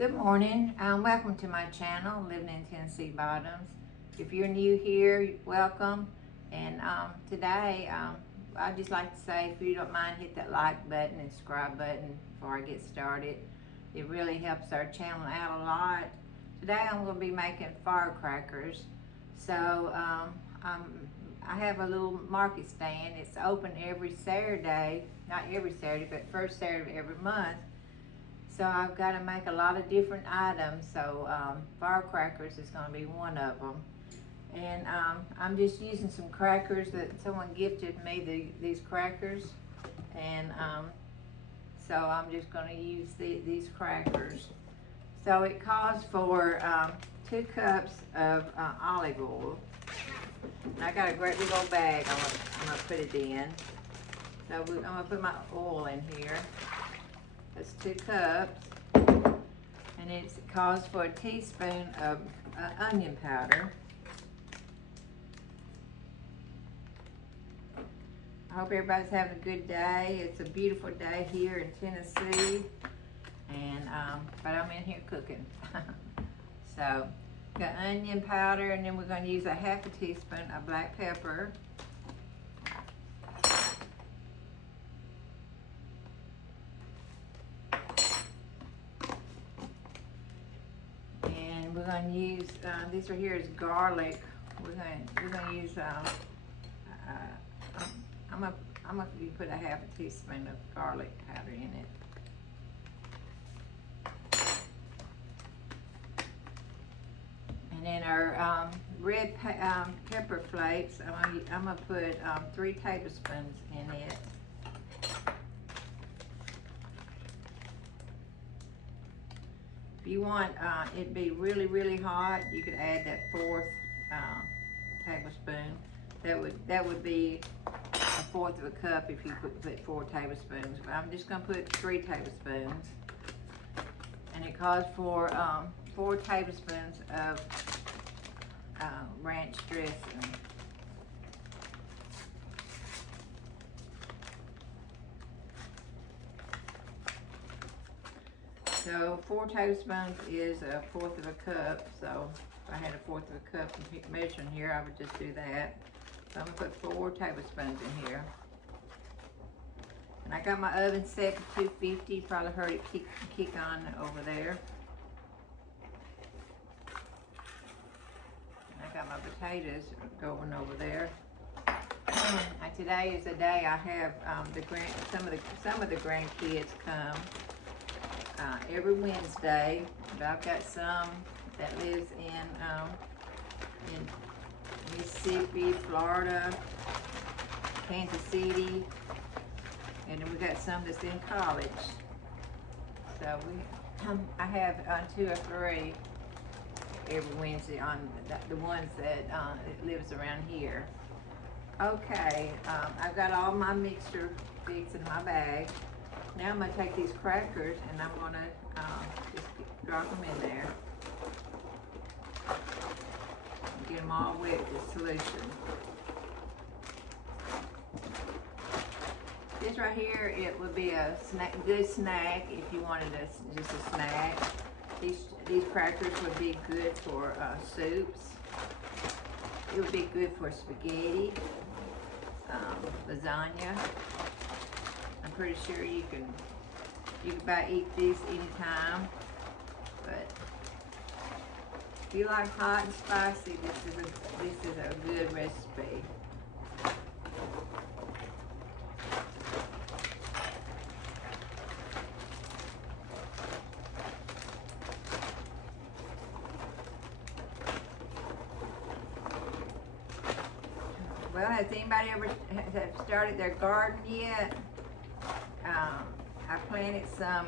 Good morning. Welcome to my channel, Living in Tennessee Bottoms. If you're new here, welcome. And today, I'd just like to say, if you don't mind, hit that like button and subscribe button before I get started. It really helps our channel out a lot. Today I'm going to be making firecrackers. So I have a little market stand. It's open every Saturday, not every Saturday, but first Saturday of every month. So I've got to make a lot of different items. So firecrackers is going to be one of them. And I'm just using some crackers that someone gifted me, these crackers. And so I'm just going to use these crackers. So it calls for 2 cups of olive oil. And I got a great big old bag I'm going to put it in. So I'm going to put my oil in here. That's 2 cups, and it calls for a teaspoon of onion powder. I hope everybody's having a good day. It's a beautiful day here in Tennessee, and but I'm in here cooking. So, got onion powder, and then we're going to use a half a teaspoon of black pepper. We're going to use this right here is garlic. We're going to use I'm gonna put a half a teaspoon of garlic powder in it. And then our red pepper flakes. I'm gonna put 3 tablespoons in it. If you want it to be really, really hot, you could add that 4th tablespoon. That would be a 1/4 of a cup if you put 4 tablespoons. But I'm just gonna put 3 tablespoons. And it calls for 4 tablespoons of ranch dressing. So 4 tablespoons is a 1/4 of a cup. So if I had a 1/4 of a cup measuring here, I would just do that. So I'm gonna put 4 tablespoons in here. And I got my oven set for 250. You probably heard it kick on over there. And I got my potatoes going over there. Today is the day I have some of the grandkids come. Every Wednesday, but I've got some that lives in Mississippi, Florida, Kansas City, and then we got some that's in college. So I have 2 or 3 every Wednesday on the ones that lives around here. Okay, I've got all my mixture fixed in my bag. Now I'm going to take these crackers and I'm going to just drop them in there. And get them all wet with this solution. This right here, it would be a good snack if you wanted just a snack. These crackers would be good for soups. It would be good for spaghetti, lasagna. I'm pretty sure you can eat this anytime, but if you like hot and spicy, this is a good recipe. Well, has anybody ever started their garden yet? I planted some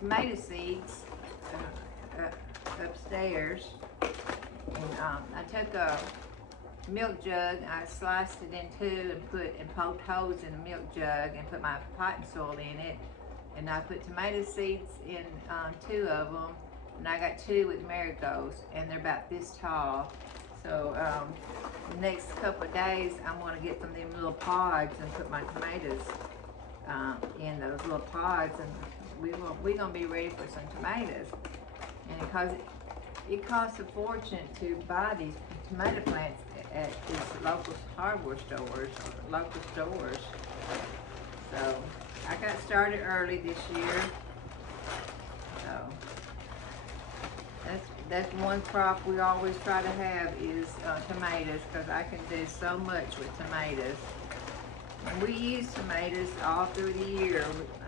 tomato seeds upstairs, and I took a milk jug, I sliced it in 2 and poked holes in the milk jug and put my potting soil in it, and I put tomato seeds in 2 of them, and I got 2 with marigolds, and they're about this tall. So the next couple of days, I'm going to get from them little pods and put my tomatoes in those little pods, and we're going to be ready for some tomatoes. And because it costs a fortune to buy these tomato plants at these local hardware stores or local stores. So I got started early this year. So that's one crop we always try to have is tomatoes, because I can do so much with tomatoes. And we use tomatoes all through the year.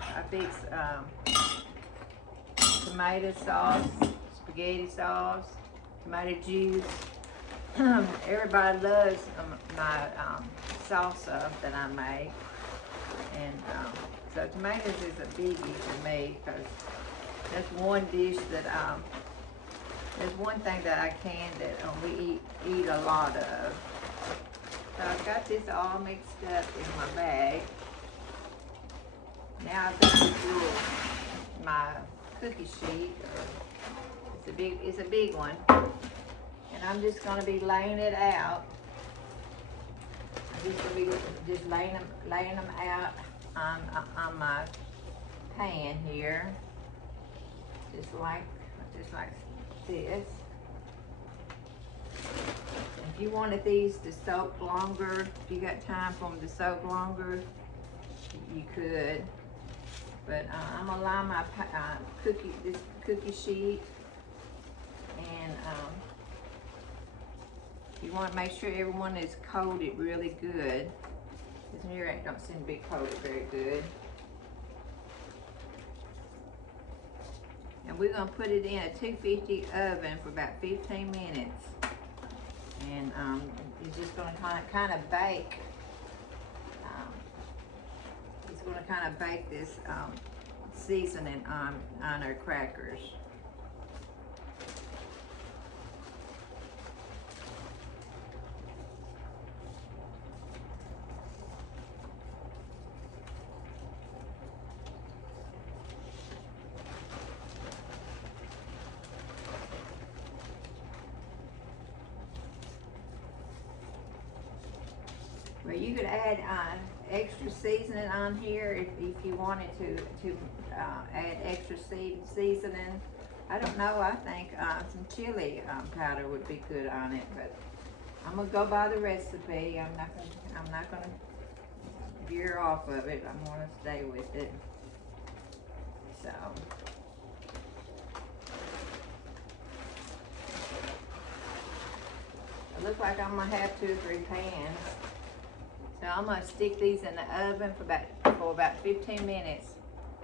I fix tomato sauce, spaghetti sauce, tomato juice. Everybody loves my salsa that I make. And so tomatoes is a biggie for me, because that's one dish that there's one thing that I can that we eat a lot of. So I've got this all mixed up in my bag. Now I've got this little, my cookie sheet. It's a big one. And I'm just gonna be laying it out. I'm just gonna be just laying them out on my pan here. Just like this. If you wanted these to soak longer, if you got time for them to soak longer, you could. But I'm gonna line my this cookie sheet, and you want to make sure everyone is coated really good. This here don't seem to be coated very good. And we're gonna put it in a 250 oven for about 15 minutes. And it's just gonna kind of bake. It's gonna kind of bake this seasoning on our crackers. Well, you could add extra seasoning on here if you wanted to add extra seasoning. I don't know. I think some chili powder would be good on it, but I'm gonna go by the recipe. I'm not gonna veer off of it. I'm gonna stay with it. So. It looks like I'm gonna have 2 or 3 pans. So I'm gonna stick these in the oven for about 15 minutes.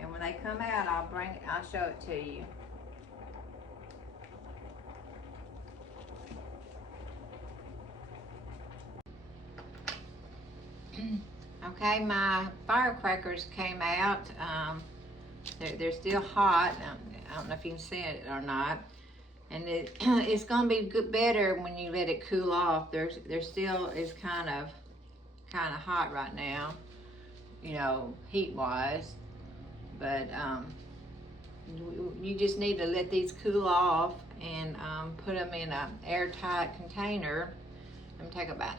And when they come out, I'll show it to you. Okay, my firecrackers came out. They're still hot. I don't know if you can see it or not. And it's gonna be better when you let it cool off. There still is kind of hot right now, you know, heat-wise. But you just need to let these cool off and put them in an airtight container. Let me take a bite.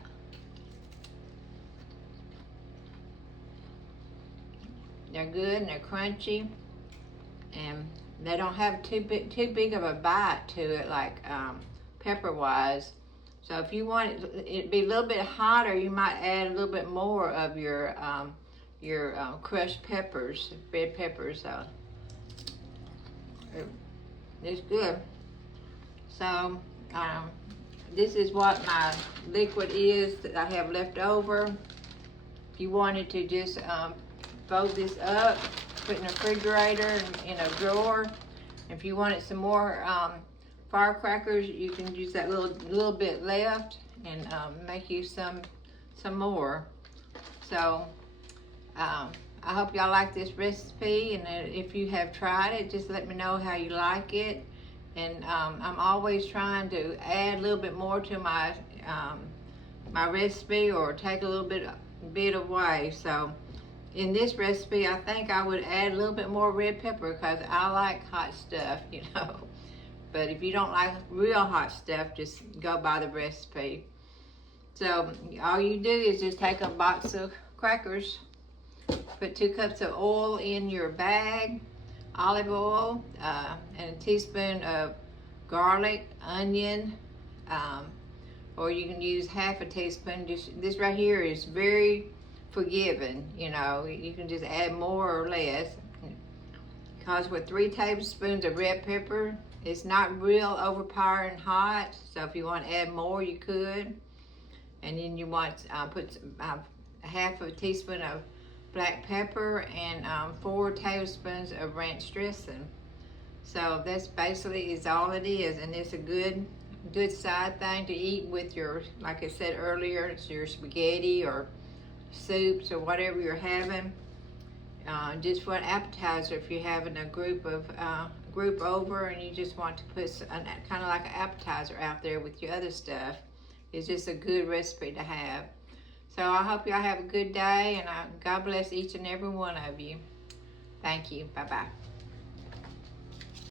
They're good and they're crunchy, and they don't have too big of a bite to it like pepper-wise. So if you want it to be a little bit hotter, you might add a little bit more of your crushed peppers, red peppers. So it's good. So this is what my liquid is that I have left over. If you wanted to just fold this up, put it in the refrigerator in a drawer. If you wanted some more firecrackers, you can use that little bit left and make you some more. So I hope y'all like this recipe, and if you have tried it, just let me know how you like it. And I'm always trying to add a little bit more to my my recipe, or take a little bit away. So in this recipe, I think I would add a little bit more red pepper, because I like hot stuff, you know. But if you don't like real hot stuff, just go by the recipe. So all you do is just take a box of crackers, put 2 cups of oil in your bag. olive oil, and a teaspoon of garlic, onion, or you can use half a teaspoon. This right here is very forgiving. You know, you can just add more or less. Because with 3 tablespoons of red pepper, it's not real overpowering hot. So if you want to add more, you could. And then you want to put half a teaspoon of black pepper and 4 tablespoons of ranch dressing. So that's basically is all it is, and it's a good side thing to eat with your, like I said earlier, it's your spaghetti or soups or whatever you're having. Just for an appetizer, if you're having a group over and you just want to put kind of like an appetizer out there with your other stuff, it's just a good recipe to have. So I hope y'all have a good day, and God bless each and every one of you. Thank you. Bye-bye.